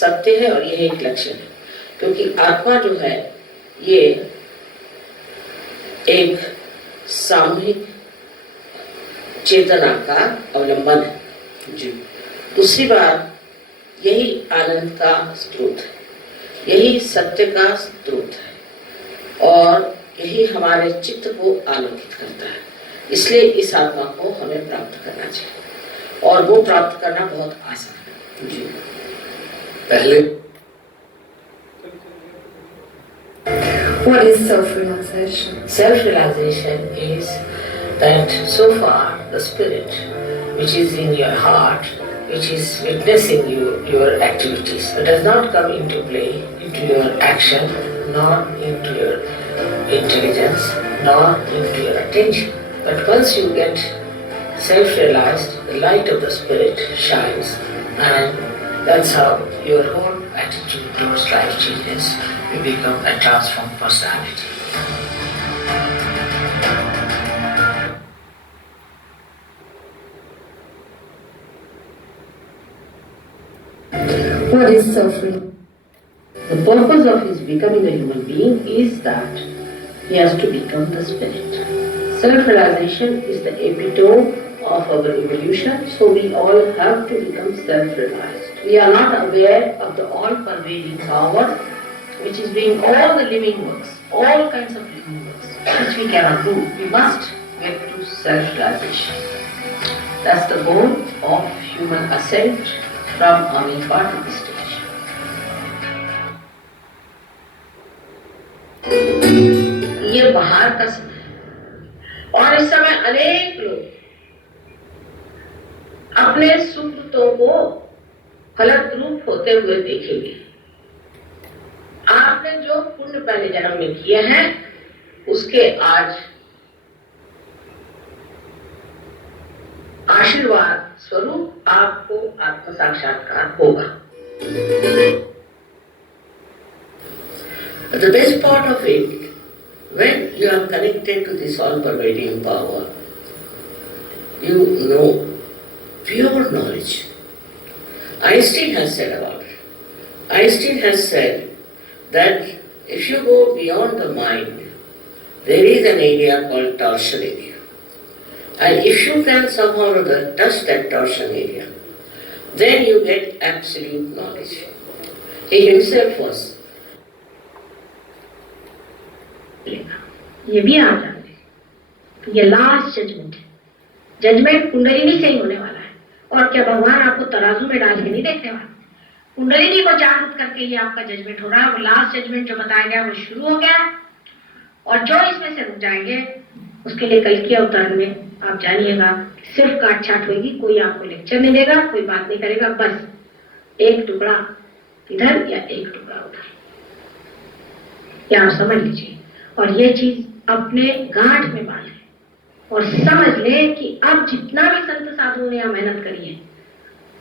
सत्य है और यह एक लक्ष्य है, क्योंकि आत्मा जो है ये एक सामूहिक चेतना का अवलंबन है जी। दूसरी बात, यही आनंद का स्रोत है, यही सत्य का स्रोत है और यही हमारे चित्त को आलोकित करता है। इसलिए इस आत्मा को हमें प्राप्त करना चाहिए और वो प्राप्त करना बहुत आसान है जी। पहले What is self-realization? Self-realization is that so far the spirit which is in your heart, which is witnessing your activities, does not come into play, into your action, nor into your intelligence, nor into your attention. But once you get self-realized, the light of the spirit shines, and that's how your whole attitude towards life changes. You become a transformed personality. What is self-realization? The purpose of his becoming a human being is that he has to become the spirit. Self-realization is the epitome of our evolution, so we all have to become self-realized. We are not aware of the all-pervading power which is doing all the living works, all kinds of living works, which we cannot do. We must get to self-realization. That's the goal of human ascent from amoeba to the stage. ये बाहर का समय है और इस समय अनेक लोग अपने सुकृतों को फलद्रूप होते हुए देखेंगे। आपने जो पुण्य पहले जन्म में किए हैं उसके आज आशीर्वाद स्वरूप आपको आत्म साक्षात्कार होगा। The best part of it, when you are connected to this all-pervading power, you know pure knowledge. Einstein has said about it. Einstein has said that if you go beyond the mind, there is an area called torsion area. And if you can somehow or other touch that torsion area, then you get absolute knowledge. He himself was. ये भी आप जानते हैं, ये last judgement है। Judgement kundalini से ही होने वाला है। और क्या भगवान आपको तराजू में डाल के नहीं देखने वाले? कुंडलिनी को जागृत करके ये आपका जजमेंट हो रहा है। वो लास्ट जजमेंट जो बताया गया वो शुरू हो गया और जो इसमें से रुक जाएंगे उसके लिए कल के अवतार में आप जानिएगा सिर्फ काट छाट होगी। कोई आपको लेक्चर नहीं देगा, कोई बात नहीं करेगा, बस एक टुकड़ा इधर या एक टुकड़ा उधर, या आप समझ लीजिए। और ये चीज अपने गांठ में बांधे और समझ ले कि अब जितना भी संत साधुओं ने यहाँ मेहनत करी है,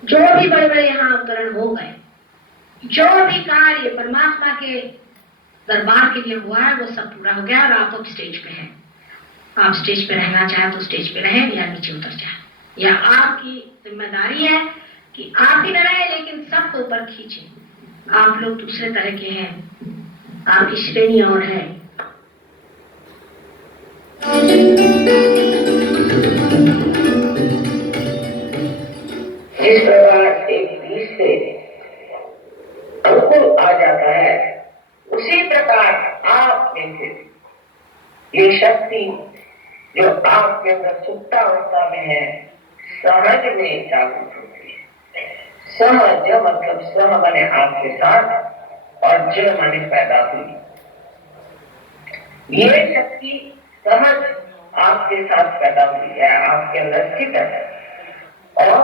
जो भी बड़े बड़े यहाँ अवतरण हो गए, जो भी कार्य परमात्मा के दरबार के लिए हुआ है वो सब पूरा हो गया और आप अब स्टेज पे हैं। आप स्टेज पे रहना चाहे तो स्टेज पे रहें या नीचे उतर जाए। या आपकी जिम्मेदारी है कि आप ही न रहे लेकिन सबको ऊपर खींचे। आप लोग दूसरे तरह के हैं, आपकी श्रेणी और है। जिस प्रकार एक बीज से अंकुर आ जाता है, उसी प्रकार आप में से ये शक्ति जो आपके अंदर सुप्तावस्था में है, सहज में जागृत होती है। सहज मतलब सह बने आपके साथ और ज माने पैदा हुई। ये शक्ति सहज आपके साथ पैदा हुई है, आपके अंदर स्थित है और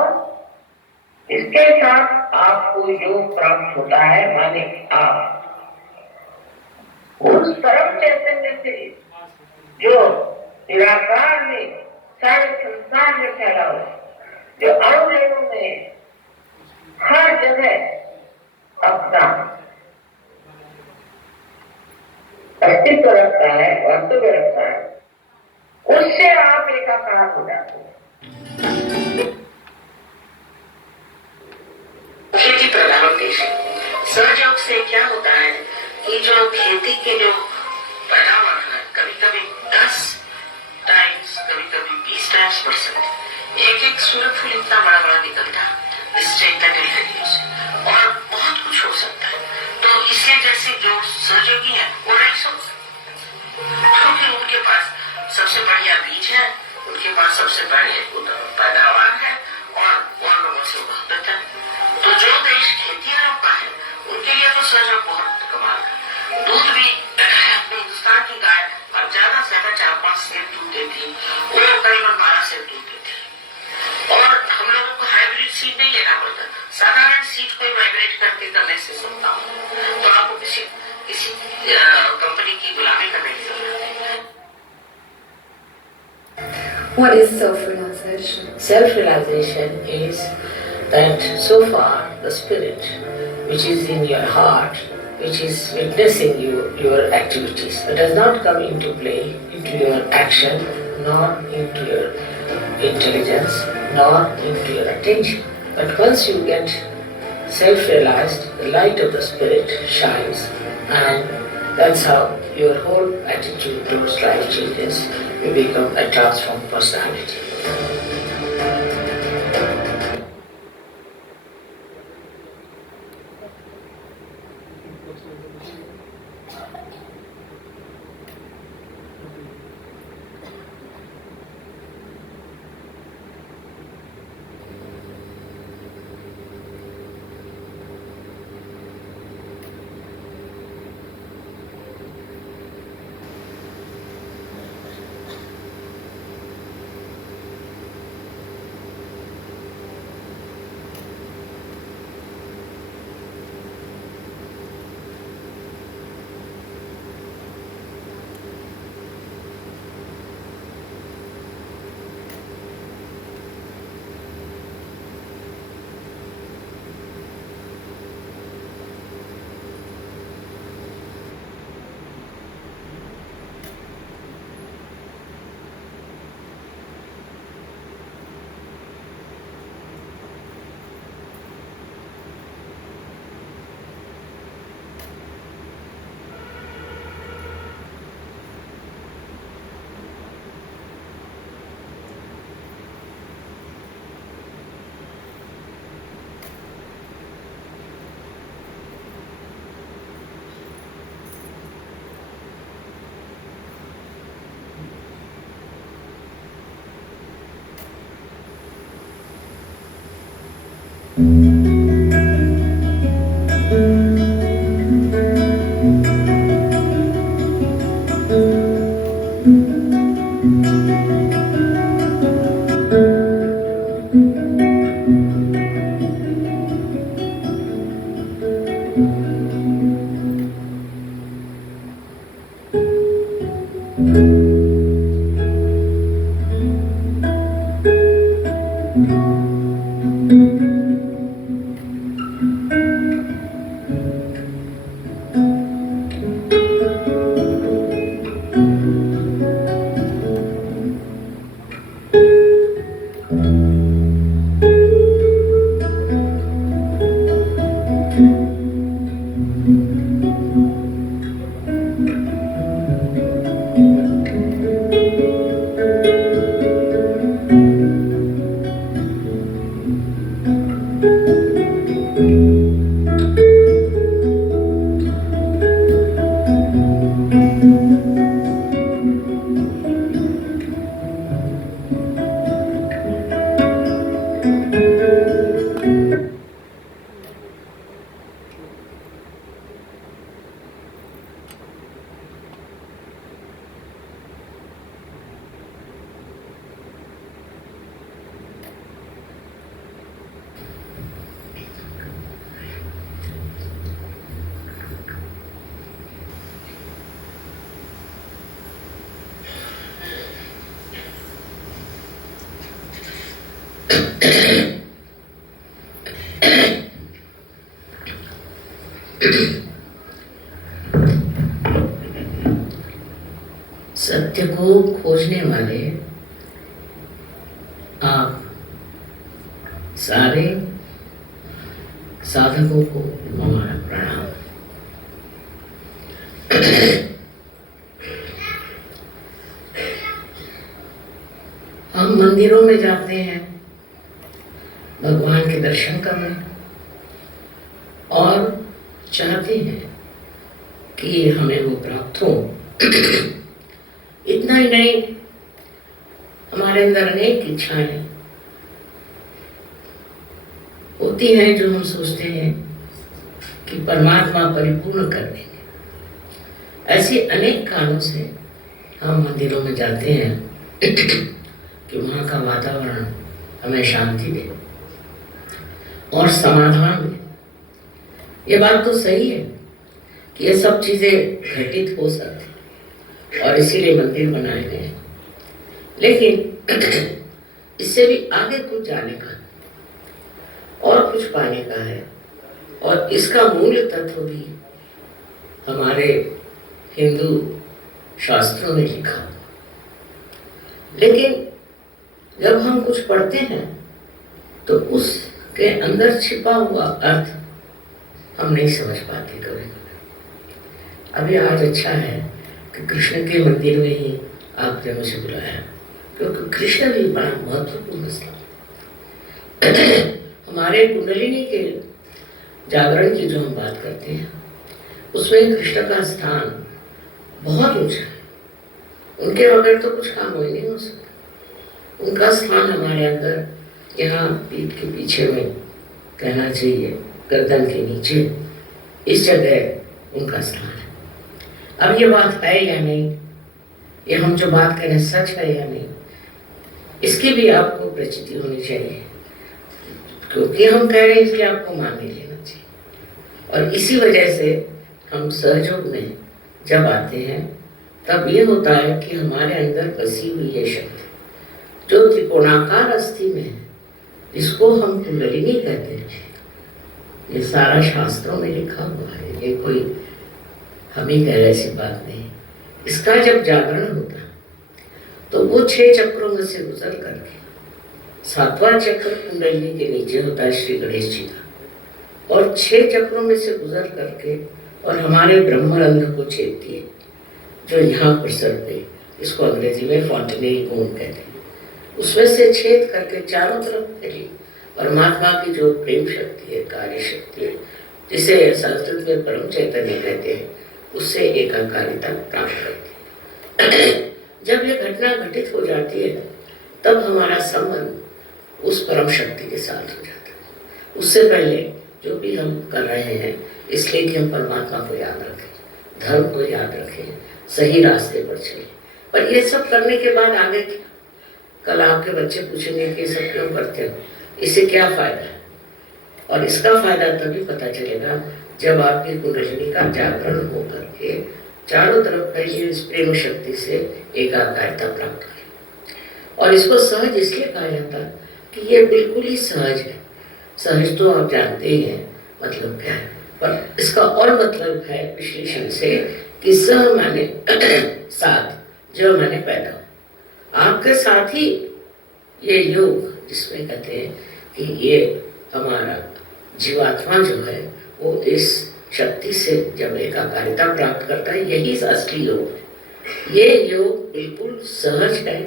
इसके साथ आपको योग प्राप्त होता है, माने आप उस परम चैतन्य से जो निराकार में सारे संसार में फैला हुआ, जो अणु में हर जगह अपना अस्तित्व रखता है, वास्तव रखता है, उससे आप एकाकार हो जाते हैं। खेती प्रधान देश है, से क्या होता है कि जो खेती के जो पैदावार है कभी कभी 10 टाइम्स कभी कभी 20 टाइम्स परसेंट एक सूरजफूल इतना बड़ा बड़ा निकलता है इससे इतना ढिलहरी से और बहुत कुछ हो सकता है। तो इसलिए जैसे जो सहयोगी है वो नहीं सोच सकते क्योंकि उनके पास सबसे बढ़िया बीज है, उनके पास सबसे बढ़िया पैदावार है और लोगों से बहुत बेहतर। तो जो देश खेती रोकता है उनके लिए तो सहयोग बहुत कमाल है। दूध भी हिंदुस्तान की गाय अब ज्यादा से ज्यादा 4-5 सेर दूध देती, वो करीबन 12 सेर दूध देती और हम लोगों को हाइब्रिड सीड नहीं लेना पड़ता, साधारण सीड को माइग्रेट करके करने से सकता हूँ। तो आपको किसी कंपनी की गुलामी करने की जरूरत नहीं। What is self-realization? Self-realization is that so far the spirit which is in your heart, which is witnessing your activities, it does not come into play, into your action, nor into your intelligence, nor into your attention. But once you get self-realized, the light of the spirit shines, and that's how your whole attitude towards life changes. You become a transformed personality. सत्य को खोजने वाले आप सारे साधकों को हमारा प्रणाम। मंदिरों में जाते हैं भगवान के दर्शन करने और चाहते हैं कि हमें वो प्राप्त हो। इतना ही नहीं, हमारे अंदर अनेक इच्छाएं होती हैं जो हम सोचते हैं कि परमात्मा परिपूर्ण कर देंगे। ऐसे अनेक कारणों से हम मंदिरों में जाते हैं कि वहाँ का वातावरण हमें शांति दे और समाधान दे। ये बात तो सही है कि ये सब चीज़ें घटित हो सकती और इसीलिए मंदिर बनाए गए हैं, लेकिन इससे भी आगे कुछ जाने का और कुछ पाने का है, और इसका मूल तत्व भी हमारे हिंदू शास्त्रों में लिखा हुआ। लेकिन जब हम कुछ पढ़ते हैं तो उसके अंदर छिपा हुआ अर्थ हम नहीं समझ पाते कभी। अभी आज अच्छा है कि कृष्ण के मंदिर में ही आपने मुझे बुलाया, क्योंकि कृष्ण भी बड़ा महत्वपूर्ण स्थान। हमारे कुंडलिनी के जागरण की जो हम बात करते हैं उसमें कृष्ण का स्थान बहुत ऊंचा है। उनके बगैर तो कुछ काम ही नहीं हो सकता। उनका स्थान हमारे अंदर, यहाँ पीठ के पीछे में कहना चाहिए, गर्दन के नीचे, इस जगह उनका स्थान है। अब ये बात है या नहीं, ये हम जो बात करें सच है या नहीं, इसकी भी आपको प्रचिति होनी चाहिए, क्योंकि हम कह रहे हैं इसलिए आपको मान नहीं लेना चाहिए। और इसी वजह से हम सहयोग में जब आते हैं तब ये होता है कि हमारे अंदर बसी हुई ये शक्ति जो त्रिकोणाकार अस्थि में है, इसको हम कुंडलिनी कहते हैं। ये सारा शास्त्रों में लिखा हुआ है, ये कोई हम ही कह रहे ऐसी बात नहीं। इसका जब जागरण होता है तो वो 6 चक्रों में से गुजर करके 7वां चक्र कुंडलिनी के नीचे होता है श्री गणेश जी का, और 6 चक्रों में से गुजर करके और हमारे ब्रह्मरंध्र को छेदती है, जो यहाँ पर सर पे, इसको अंग्रेजी में फॉन्टेनरी बोन कहते हैं, उसमें से छेद करके चारों तरफ फैली परमात्मा की जो प्रेम शक्ति है, कार्य शक्ति है, जिसे संस्कृत में परम चैतन्य कहते हैं, उससे एकाकारिता प्राप्त करती है। जब ये घटना घटित हो जाती है तब हमारा संबंध उस परम शक्ति के साथ हो जाता है। उससे पहले जो भी हम कर रहे हैं इसलिए कि हम परमात्मा को याद रखें, धर्म को याद रखें, सही रास्ते पर चलें। पर ये सब करने के बाद आगे क्या? कल आपके बच्चे पूछेंगे कि सब क्यों करते हो, इससे क्या फायदा है? और इसका फायदा तभी पता चलेगा जब आपकी कुंडलिनी का जागरण हो करके चारों तरफ फैली इस प्रेम शक्ति से एकाग्रता प्राप्त करें। और इसको सहज इसलिए कहा जाता है कि ये बिल्कुल ही सहज है। सहज तो आप जानते ही हैं मतलब क्या है, पर इसका और मतलब है विश्लेषण से कि सह माने साथ, जो माने पैदा हो। आपके साथ ही ये योग जिसमें कहते हैं कि ये हमारा जीवात्मा जो है वो इस शक्ति से जब एकाकारिता प्राप्त करता है, यही असली योग है। ये योग बिल्कुल सहज है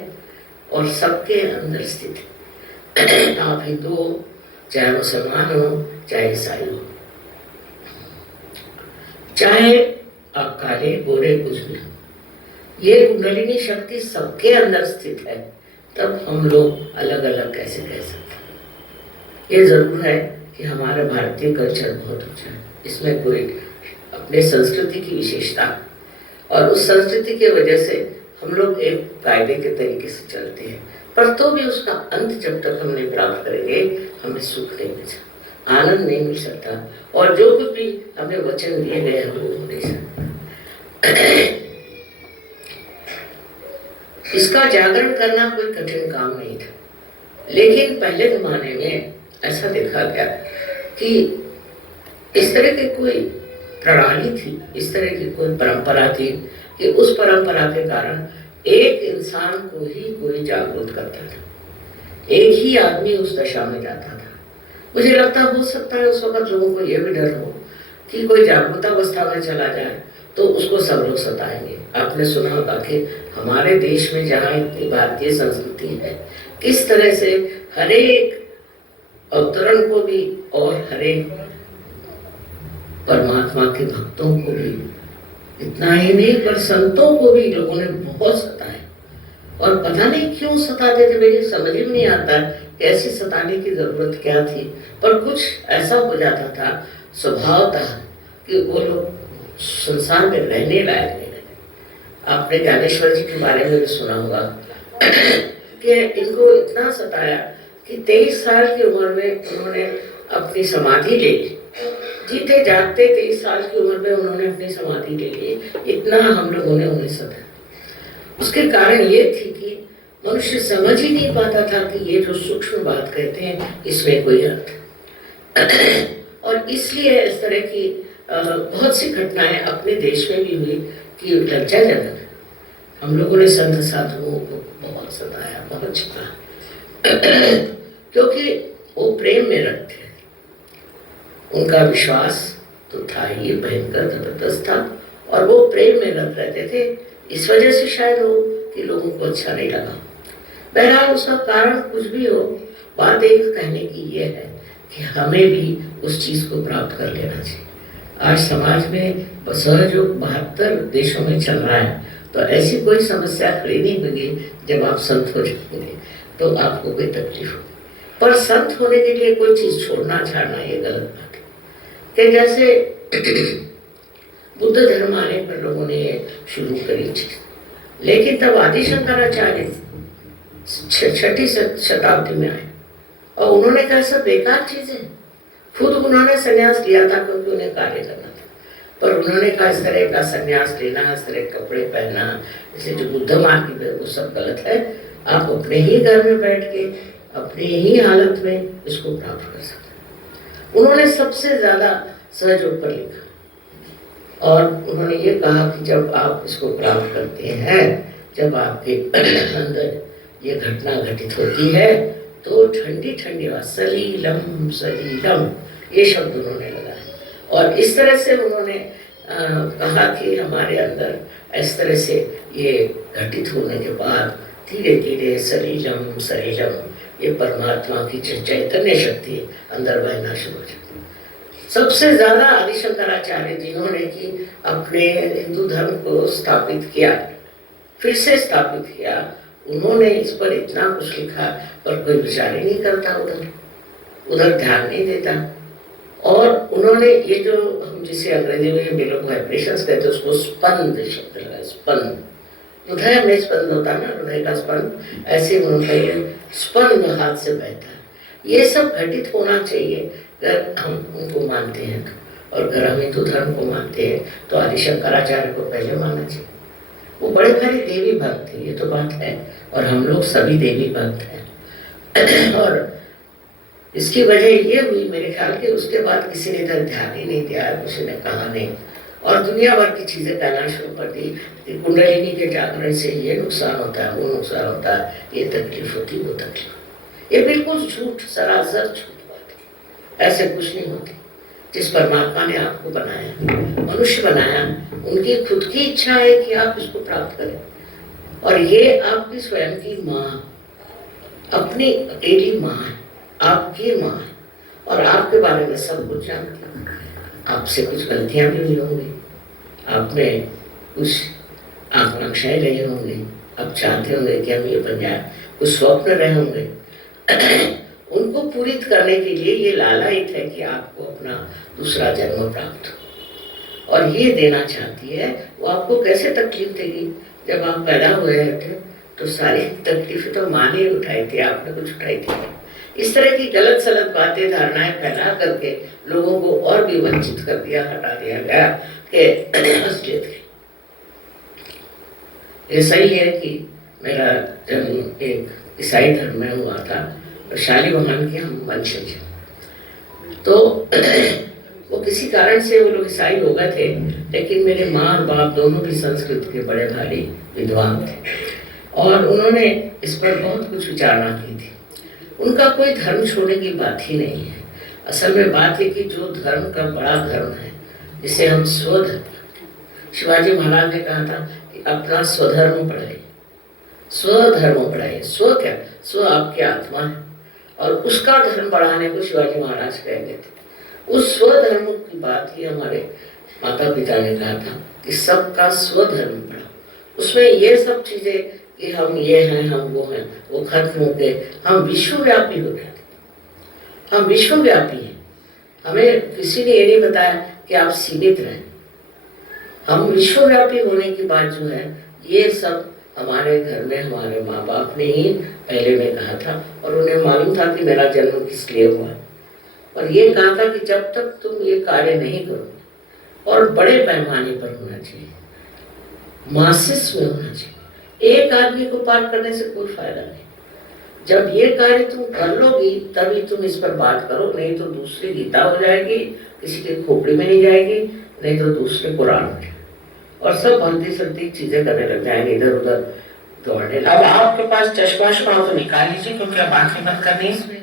और सबके अंदर स्थित है। आप हिंदू हो, चाहे मुसलमान हो, चाहे ईसाई हो, चाहे आप काले गोरे कुछ भी हो, ये कुंडलिनी शक्ति सबके अंदर स्थित है। तब हम लोग अलग अलग कैसे कह सकते हैं? ये जरूर है कि हमारा भारतीय कल्चर बहुत ऊंचा है, इसमें कोई अपने संस्कृति की विशेषता, और उस संस्कृति की वजह से हम लोग एक कायदे के तरीके से चलते हैं, पर तो भी उसका अंत जब तक हम नहीं प्राप्त करेंगे हमें सुख नहीं मिल सकता, आनंद नहीं मिल सकता, और जो कुछ भी हमें वचन दिए गए हैं वो हो नहीं सकता। इसका जागरण करना कोई कठिन काम नहीं था, लेकिन पहले जमाने में ऐसा देखा गया कि इस तरह की कोई प्रणाली थी, इस तरह की कोई परंपरा थी कि उस परंपरा के कारण एक इंसान को ही कोई जागरूक करता था, एक ही आदमी उस दशा में जाता था। मुझे लगता हो सकता है उस वक्त लोगों को यह भी डर हो कि कोई जागरूकता अवस्था में चला जाए तो उसको सब लोग सताएंगे। आपने सुना होगा कि हमारे देश में जहाँ इतनी भारतीय संस्कृति है किस तरह से हर एक अवतरण को भी और हर एक परमात्मा के भक्तों को भी, इतना ही नहीं पर संतों को भी लोगों ने बहुत सताया। और पता नहीं क्यों सताते थे, मुझे समझ में नहीं आता कैसे सताने की जरूरत क्या थी, पर कुछ ऐसा हो जाता था स्वभावतः कि वो लोग संसार में रहने लायक नहीं रहे। आपने ज्ञानेश्वर जी के बारे में भी सुना होगा कि इनको इतना सताया कि 23 साल की उम्र में उन्होंने अपनी समाधि ले ली। जीते जागते 23 साल की उम्र में उन्होंने अपनी समाधि ले ली। इतना हम लोगों ने उन्हें सताया। उसके कारण ये थी कि मनुष्य समझ ही नहीं पाता था कि ये जो सूक्ष्म बात कहते हैं इसमें कोई अर्थ है। और इसलिए इस तरह की बहुत सी घटनाएं अपने देश में भी हुई कि लज्जाजनक है। हम लोगों ने संत साधुओं को बहुत सताया, बहुत छिपाया, क्योंकि वो प्रेम में रखते थे। उनका विश्वास तो था ही भयंकर जबरदस्त था, और वो प्रेम में रख रहते थे। इस वजह से शायद हो कि लोगों को अच्छा नहीं लगा। बहरहाल उसका कारण कुछ भी हो, बात एक कहने की ये है कि हमें भी उस चीज को प्राप्त कर लेना चाहिए। आज समाज में जो 72 देशों में चल रहा है, तो ऐसी कोई समस्या खड़ी नहीं होगी जब आप संत हो जाएंगे तो आपको कोई तकलीफ होगी। पर संत होने के लिए कोई चीज छोड़ना छाड़ना ये गलत बात है। कि जैसे बुद्ध धर्म आने पर लोगों ने ये शुरू करी चीज, लेकिन तब आदि शंकराचार्य 6ठी शताब्दी में आए और उन्होंने कहा सब बेकार चीजें। खुद उन्होंने संन्यास लिया था क्योंकि उन्हें कार्य करना था, पर उन्होंने कहा इस तरह का संन्यास लेना, इस तरह के कपड़े पहनना, जैसे जो बुद्ध मार्ग है वो सब गलत है। आप अपने ही घर में बैठ के अपनी ही हालत में इसको प्राप्त कर सकते हैं। उन्होंने सबसे ज्यादा सहयोग पर लिखा और उन्होंने ये कहा कि जब आप इसको प्राप्त करते हैं, जब आपके अंदर ये घटना घटित होती है, तो ठंडी ठंडी आवाज सलीलम सलीलम ये शब्द उन्होंने लगाए। और इस तरह से उन्होंने कहा कि हमारे अंदर इस तरह से ये घटित होने के बाद धीरे धीरे सलीलम सलीलम ये परमात्मा की चैतन्य शक्ति अंदर बहना शुरू हो जाती। सबसे ज्यादा आदि शंकराचार्य जिन्होंने कि अपने हिंदू धर्म को स्थापित किया, फिर से स्थापित किया, उन्होंने इस पर इतना कुछ लिखा, पर कोई विचार ही नहीं करता, उधर ध्यान नहीं देता। और उन्होंने ये जो हम जिसे अंग्रेजी में बिलो वाइब्रेशंस कहते हैं उसको स्पंद शब्द लगा। स्पंद हृदय में स्पंद होता है ना, हृदय का स्पंद, ऐसे उन्होंने स्पंद हाथ से बहता है। ये सब घटित होना चाहिए अगर हम उनको मानते हैं। और अगर हम हिंदू धर्म को मानते हैं तो आदि शंकराचार्य को पहले मानना चाहिए। वो बड़े भारी देवी भक्त थे, ये तो बात है, और हम लोग सभी देवी भक्त हैं। और इसकी वजह ये हुई मेरे ख्याल के उसके बाद किसी ने इधर ध्यान ही नहीं दिया, किसी ने कहा नहीं, और दुनिया भर की चीजें कहना शुरू कर दी कि कुंडलिनी के जागरण से ये नुकसान होता है, वो नुकसान होता है, ये तकलीफ होती, वो तकलीफ। ये बिल्कुल झूठ, सरासर झूठ बात है। ऐसे कुछ नहीं होती। जिस परमात्मा ने आपको बनाया, मनुष्य बनाया, उनकी खुद की इच्छा है कि आप इसको प्राप्त करें। और ये आपकी स्वयं की माँ, अपनी अकेली माँ है, आपकी माँ है, और आपके बारे में सब कुछ जानती है। आपसे कुछ गलतियां भी हुई होंगी, आपने कुछ आकांक्षाएं रही होंगी, आप चाहते होंगे कि हम ये बन जाए, कुछ स्वप्न रहे होंगे। उनको पूरित करने के लिए ये लालायित है कि आपको अपना दूसरा जन्म प्राप्त हो, और ये देना चाहती है। वो आपको कैसे तकलीफ देगी? जब आप पैदा हुए थे तो सारी तकलीफें तो माँ ने उठाई थी, आपने कुछ उठाई थी। इस तरह की गलत सलत बातें, धारणाएं फैला करके लोगों को और भी वंचित कर दिया, हटा दिया गया कि असलियत ये सही है कि मेरा जन्म एक ईसाई धर्म में हुआ था, शालिवाहन के हम वंशज, तो वो किसी कारण से वो लोग ईसाई हो गए थे, लेकिन मेरे माँ और बाप दोनों भी संस्कृत के बड़े भारी विद्वान थे, और उन्होंने इस पर बहुत कुछ विचारणा की थी। उनका कोई धर्म छोड़ने की बात ही नहीं है। असल में बात है कि जो धर्म का बड़ा धर्म है, जिसे हम स्वधर्म, शिवाजी महाराज ने कहा था कि अपना स्वधर्म पढ़े, स्वधर्म बढ़ाइए। स्व क्या? स्व आपकी आत्मा है और उसका धर्म बढ़ाने को शिवाजी महाराज कह देते। उस स्वधर्म की बात ही हमारे माता पिता ने कहा था कि सबका स्वधर्म बढ़ाओ। उसमें ये सब चीजें कि हम ये हैं, हम वो हैं, वो खत्म हो गए। हम विश्वव्यापी हो गए। हम विश्वव्यापी हैं। हमें किसी ने ये नहीं बताया कि आप सीमित रहें। हम विश्वव्यापी होने की बात जो है, ये सब हमारे घर में हमारे माँ बाप ने ही पहले में कहा था और उन्हें मालूम था कि मेरा जन्म किस लिए हुआ है। और ये कहा था कि जब तक तुम ये कार्य नहीं करो, और बड़े पैमाने पर होना चाहिए, मासिस में होना चाहिए। एक आदमी को पार करने से कोई फायदा नहीं। जब ये कार्य तुम कर लोगी तभी तुम इस पर बात करो, नहीं तो दूसरी गीता हो जाएगी, किसी की खोपड़ी में नहीं जाएगी, नहीं तो दूसरे कुरान में, और सब भलती सलती चीजें करने लग जाएंगे, इधर उधर दौड़ने। अब आपके पास चश्मा तो निकाल लीजिए, क्योंकि अब आंखें बंद करनी है। इसमें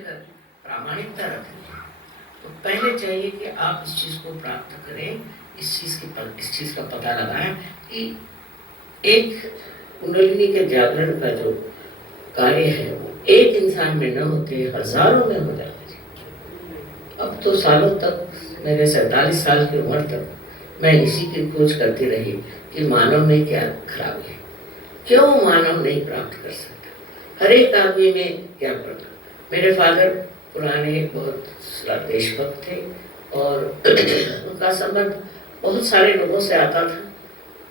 प्रामाणिकता रखनी है। तो पहले चाहिए कि आप इस चीज को प्राप्त करें, इस चीज का पता लगाएं कि एक कुंडलिनी के जागरण का जो कार्य है वो एक इंसान में न होते हजारों में हो जाते हैं। अब तो सालों तक, मेरे 47 साल की उम्र तक मैं इसी की खोज करती रही कि मानव में क्या खराबी है, क्यों मानव नहीं प्राप्त कर सकता, हर एक आदमी में क्या पड़ता। मेरे फादर पुराने बहुत देशभक्त थे और उनका संबंध बहुत सारे लोगों से आता था।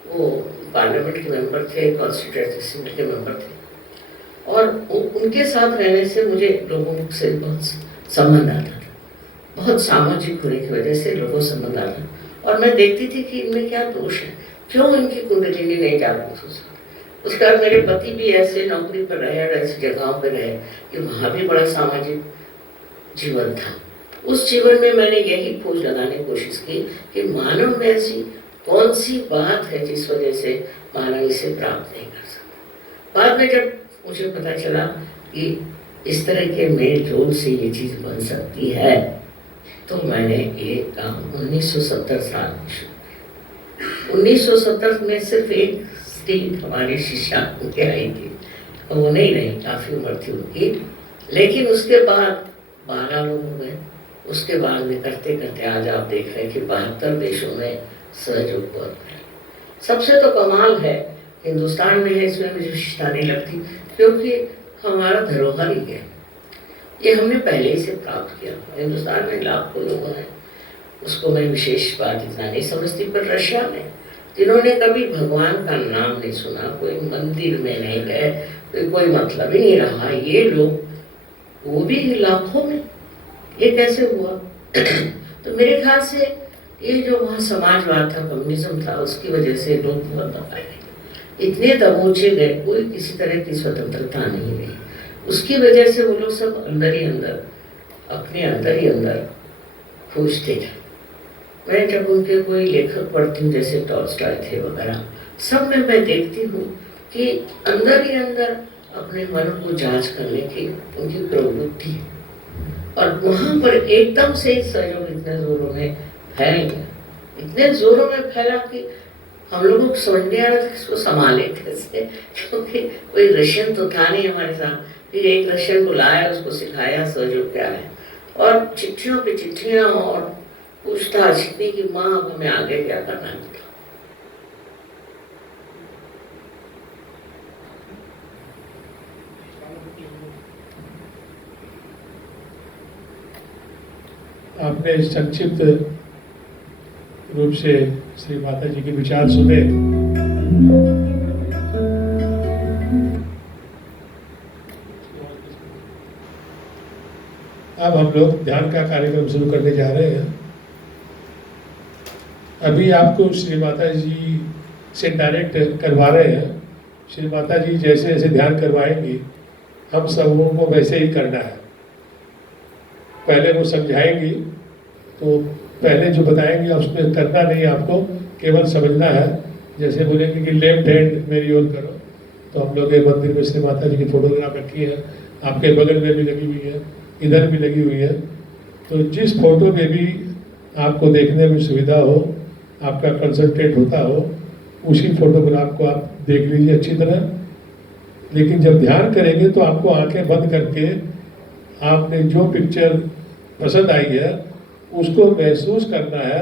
वो पार्लियामेंट के मेंबर थे, कॉन्स्टिट्यूएंट असेंबली के मेंबर थे, और उनके साथ रहने से मुझे लोगों से बहुत संबंध आता था। बहुत सामाजिक होने की वजह से लोगों से संबंध आता, और मैं देखती थी कि इनमें क्या दोष है, क्यों इनकी कुंडलिनी नहीं जागृत हो सकती। उसके बाद मेरे पति भी ऐसे नौकरी पर रहे और ऐसी जगहों पर रहे कि वहाँ भी बड़ा सामाजिक जीवन था। उस जीवन में मैंने यही खोज लगाने की कोशिश की कि मानव में ऐसी कौन सी बात है जिस वजह से मानव इसे प्राप्त नहीं कर सकता। बाद में जब मुझे पता चला कि इस तरह के मेल जोल से ये चीज़ बन सकती है, तो मैंने ये काम 1970 साल में शुरू किया। 1970 में सिर्फ एक स्त्री हमारी शिष्या उनके आई थी, वो नहीं रही, काफ़ी उम्र थी उनकी, लेकिन उसके बाद 12 लोग हो गए। उसके बाद में करते करते आज आप देख रहे हैं कि 72 देशों में सहयोग बहुत है। सबसे तो कमाल है हिंदुस्तान में है, इसमें मुझे विशेषता नहीं लगती, क्योंकि हमारा धरोहर ही है, ये हमने पहले ही से प्राप्त किया। हिंदुस्तान में लाखों लोगों हैं, उसको मैं विशेष बात इतना नहीं समझती, पर रशिया में जिन्होंने कभी भगवान का नाम नहीं सुना, कोई मंदिर में नहीं गए, कोई मतलब ही नहीं रहा, ये लोग वो भी लाखों में, ये कैसे हुआ? तो मेरे ख्याल से ये जो वहाँ समाजवाद था, कम्युनिज्म था, उसकी वजह से लोग बहुत दबाए गए, इतने दबोचे गए, कोई किसी तरह की स्वतंत्रता नहीं रही। उसकी वजह से वो लोग सब अंदर ही अंदर, अपने अंदर ही अंदर खोजते थे। मैं जब उनके कोई लेखक पढ़ती हूँ, जैसे टॉल्स्टॉय थे वगैरह, सब में मैं देखती हूँ कि अंदर ही अंदर अपने मन को जांच करने की उनकी प्रवृत्ति है, और वहाँ पर एकदम से ही सहयोग इतने जोरों में फैल गया, इतने जोरों में फैला कि हम लोगों को समझ नहीं आ रहा था कि इसको संभाले कैसे, क्योंकि कोई रशियन तो था नहीं हमारे साथ। फिर एक रशियन को लाया, उसको सिखाया सहयोग क्या है, और चिट्ठियों पे चिट्ठियाँ और पूछताछ इतनी कि माँ अब हमें आगे क्या करना है। आपने संक्षिप्त रूप से श्री माता जी के विचार सुने। अब हम लोग ध्यान का कार्यक्रम शुरू करने जा रहे हैं। अभी आपको श्री माता जी से डायरेक्ट करवा रहे हैं। श्री माता जी जैसे जैसे ध्यान करवाएंगी, हम सबों को वैसे ही करना है। पहले वो समझाएंगी, तो पहले जो बताएंगे उसमें करना नहीं, आपको केवल समझना है। जैसे बोलेंगे कि लेफ्ट हैंड मेरी ओर करो, तो हम लोग के मंदिर में श्री माता जी की फोटोग्राफ रखी है, आपके बगल में भी लगी हुई है, इधर भी लगी हुई है। तो जिस फोटो में भी आपको देखने में सुविधा हो, आपका कंसंट्रेट होता हो, उसी फोटोग्राफ को आप देख लीजिए अच्छी तरह। लेकिन जब ध्यान करेंगे तो आपको आंखें बंद करके आपने जो पिक्चर पसंद आई है उसको महसूस करना है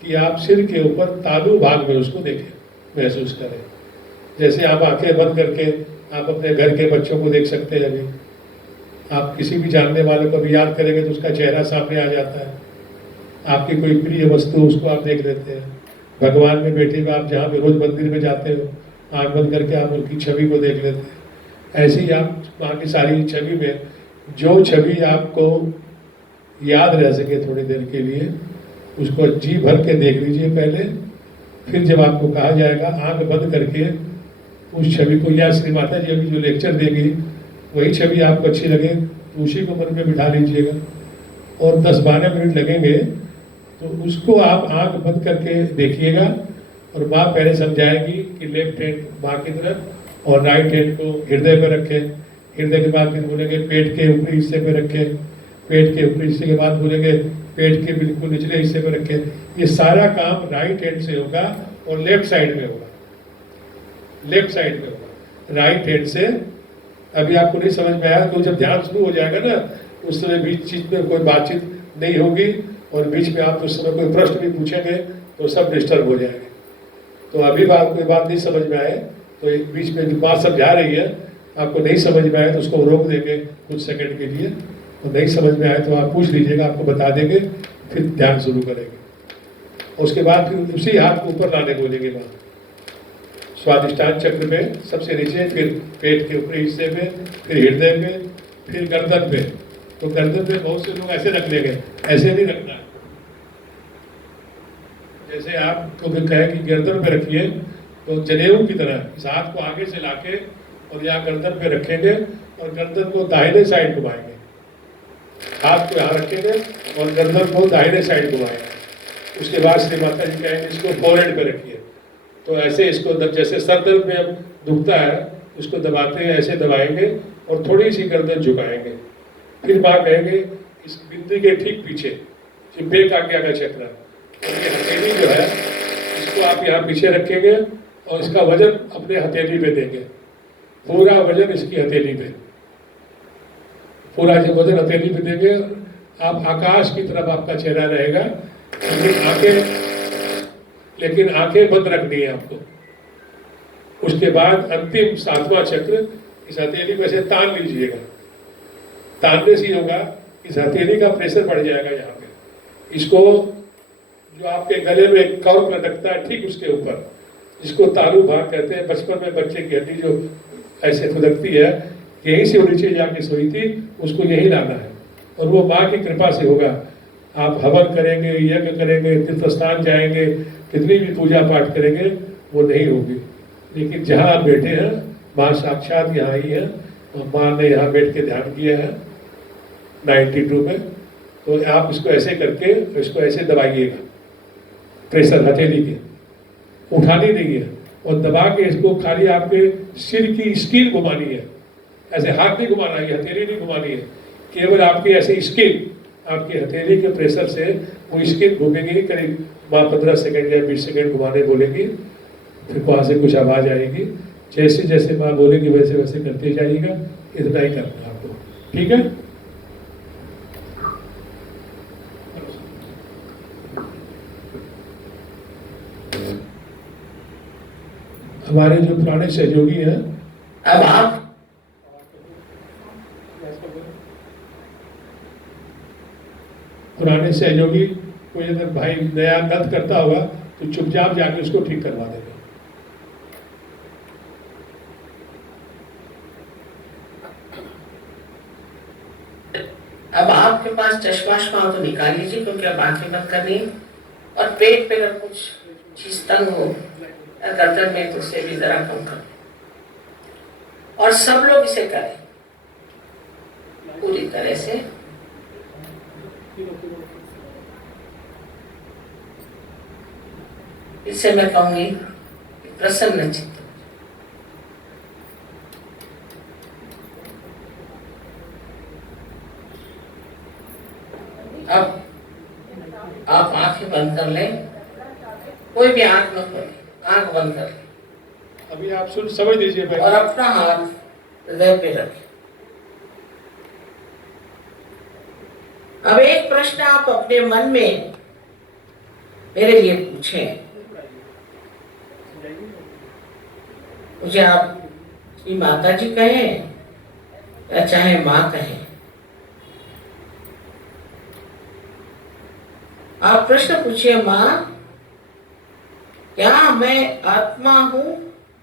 कि आप सिर के ऊपर तालू भाग में उसको देखें, महसूस करें। जैसे आप आंखें बंद करके आप अपने घर के बच्चों को देख सकते हैं। अभी आप किसी भी जानने वाले को भी याद करेंगे तो उसका चेहरा सामने आ जाता है। आपकी कोई प्रिय वस्तु उसको आप देख लेते हैं। भगवान में बैठे हुए आप जहाँ भी रोज मंदिर में जाते हो, आँख बंद करके आप उनकी छवि को देख लेते हैं। ऐसे ही आप वहाँ की सारी छवि में जो छवि आपको याद रह सके थोड़ी देर के लिए, उसको जी भर के देख लीजिए पहले। फिर जब आपको कहा जाएगा आंख बंद करके उस छवि को, या श्री माता जी अभी जो लेक्चर देगी वही छवि आपको अच्छी लगे तो उसी को मन में बिठा लीजिएगा। और 10-12 मिनट लगेंगे तो उसको आप आंख बंद करके देखिएगा। और माँ पहले समझाएगी कि लेफ्ट हैंड माँ की तरफ और राइट हैंड को हृदय पर रखें। हृदय के बाद फिर बोलेंगे पेट के ऊपरी हिस्से पर रखें। पेट के ऊपरी हिस्से के बाद बोलेंगे पेट के बिल्कुल निचले हिस्से पर रखें। ये सारा काम राइट हैंड से होगा और लेफ्ट साइड में होगा, लेफ्ट साइड में होगा, राइट हैंड से। अभी आपको नहीं समझ में आया तो जब ध्यान शुरू हो जाएगा ना उस समय बीच चीज में कोई बातचीत नहीं होगी और बीच में आप उस समय कोई प्रश्न भी पूछेंगे तो सब डिस्टर्ब हो जाएंगे। तो अभी कोई बात नहीं समझ में आए तो एक बीच में जो बात समझा रही है आपको नहीं समझ में आए तो उसको रोक देंगे कुछ सेकंड के लिए। और नहीं समझ में आए तो आप पूछ लीजिएगा, आपको बता देंगे, फिर ध्यान शुरू करेंगे। और उसके बाद फिर उसी हाथ को ऊपर लाने बोलेंगे वहाँ स्वादिष्टान चक्र में सबसे नीचे, फिर पेट के ऊपरी हिस्से में, फिर हृदय में, फिर गर्दन पे। तो गर्दन में बहुत से लोग ऐसे रख लेंगे, ऐसे नहीं रखना है। जैसे आपको भी कहे कि गर्दन पे रखिए तो जनेऊ की तरह इस हाथ को आगे से लाके और यहाँ गर्दन पे रखेंगे और गर्दन को दाहिने साइड घुमाएंगे। हाथ को यहाँ रखेंगे और गर्दन को दाहिने साइड घुमाएंगे। उसके बाद श्री माता जी कहेंगे इसको फोरहेड पे रखिए। तो ऐसे इसको जैसे सर दर्द में अब दुखता है उसको दबाते हैं, ऐसे दबाएंगे और थोड़ी सी गर्दन झुकाएंगे। फिर माँ कहेंगे इस बिंदी के ठीक पीछे जो बेक आज्ञा का चक्र, ये हथेली जो है इसको आप यहाँ पीछे रखेंगे और इसका वजन अपने हथेली पे देंगे। पूरा वजन इसकी हथेली पे, पूरा जो वजन हथेली पे देंगे। आप आकाश की तरफ आपका चेहरा रहेगा, लेकिन आंखें बंद रखनी है आपको। उसके बाद अंतिम 7वां चक्र इस हथेली में से तान लीजिएगा। तानने से होगा इस हथेली का प्रेशर बढ़ जाएगा यहाँ पे। इसको जो आपके गले में एक कर्व लटकता है ठीक उसके ऊपर, जिसको तालू भाग कहते हैं। बचपन में बच्चे की हड्डी जो ऐसे फुदकती है, यहीं से वो नीचे जाके सोई थी, उसको यही लाना है। और वो माँ की कृपा से होगा। आप हवन करेंगे, यज्ञ करेंगे, तीर्थस्थान जाएंगे, कितनी भी पूजा पाठ करेंगे वो नहीं होगी। लेकिन जहाँ आप बैठे हैं माँ साक्षात यहाँ ही है और माँ ने यहाँ बैठ के ध्यान किया है 92 में। तो आप इसको ऐसे करके इसको ऐसे दबाइएगा, प्रेशर हथेली के, उठानी नहीं है। और दबा के इसको खाली आपके सिर की स्किन घुमानी है, ऐसे हाथ नहीं घुमाना है, हथेली नहीं घुमानी है, केवल आपकी ऐसे स्किन, आपकी हथेली के प्रेशर से वो स्किन घूमेगी। करीब माँ 15 सेकंड या 20 सेकंड घुमाने बोलेगी। फिर वहाँ से कुछ आवाज़ आएगी, जैसे जैसे माँ बोलेगी वैसे वैसे करते जाइएगा। इतना ही करना है आपको, ठीक है। हमारे जो पुराने सहयोगी हैं, अब आप पुराने सहयोगी कोई अगर भाई नया गलत करता होगा तो चुपचाप जाके उसको ठीक करवा देगा। अब आपके पास चश्मा हो तो निकाल लीजिए, क्योंकि अब आंखें बंद करनी है। और पेट पे अगर कुछ चीज तंग हो या गर्दन में तो उसे भी जरा कम कर। और सब लोग इसे करें पूरी तरह से। इससे मैं कहूंगी प्रसन्न चित्त। अब आप आंखें बंद कर लें, कोई भी आंख मत खोले, आंख बंद कर लें। अभी आप समझ लीजिए भाई। और अपना हाथ हृदय पे रखें। अब एक प्रश्न आप अपने मन में मेरे लिए पूछें। मुझे आपकी माता जी कहें या चाहे माँ कहें, आप प्रश्न पूछिए, माँ क्या मैं आत्मा हूं?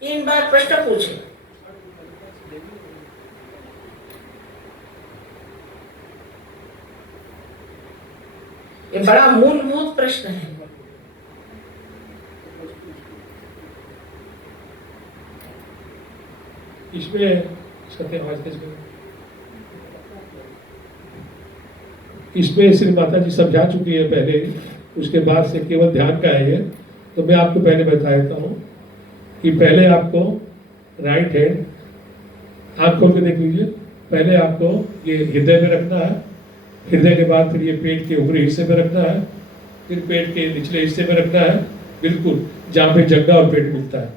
3 बार प्रश्न पूछे। ये बड़ा मूलभूत प्रश्न है। इसमें इसमें श्री माता जी समझा चुकी है पहले, उसके बाद से केवल ध्यान का है ये। तो मैं आपको पहले बता देता हूँ कि पहले आपको राइट हैंड आँख खोल के देख लीजिए। पहले आपको ये हृदय में रखना है, हृदय के बाद फिर ये पेट के ऊपरी हिस्से में रखना है, फिर पेट के निचले हिस्से में रखना है, बिल्कुल जहाँ पे जगह और पेट मिलता है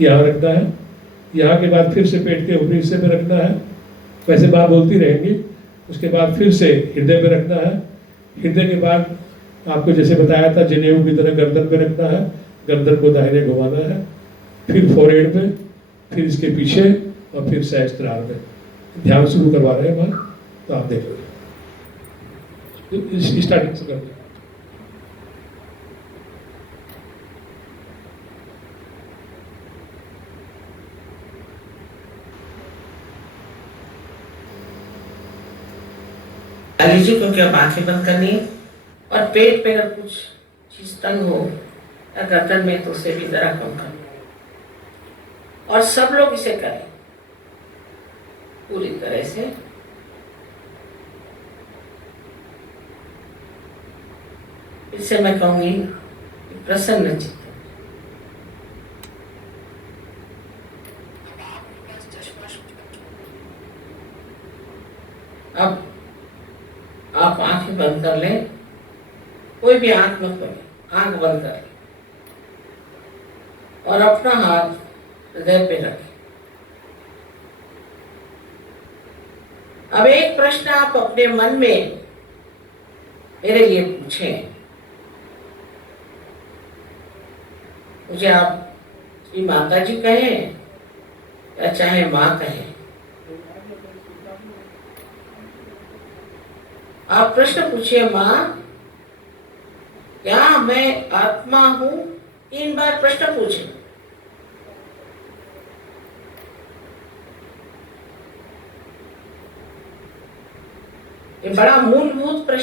यहाँ रखना है। यहाँ के बाद फिर से पेट के ऊपरी हिस्से में रखना है, वैसे बात बोलती रहेंगी। उसके बाद फिर से हृदय में रखना है। हृदय के बाद आपको जैसे बताया था जनेऊ की तरह गर्दन पे रखना है, गर्दन को दाहिने घुमाना है, फिर फोरहेड पे, फिर इसके पीछे और फिर सहस्त्रार में। ध्यान शुरू करवा रहे हैं बात, तो आप देख लो स्टार्टिंग से कर दें। लीजिए, क्योंकि अब आंखें बंद करनी है और पेट पे अगर कुछ चीज तंग हो या गर्दन में तो उसे भी जरा कम करना। और सब लोग इसे करें पूरी तरह से। इससे मैं कहूंगी प्रसन्न चित्त। अब आप आंखें बंद कर लें, कोई भी आंख मत खोलें, आंख बंद कर लें और अपना हाथ हृदय पे रखें। अब एक प्रश्न आप अपने मन में मेरे लिए पूछें। मुझे आपकी माता जी कहें या चाहे माँ कहें, आप प्रश्न पूछिए, माँ क्या मैं आत्मा हूं? 3 बार प्रश्न पूछे। ये बड़ा मूलभूत प्रश्न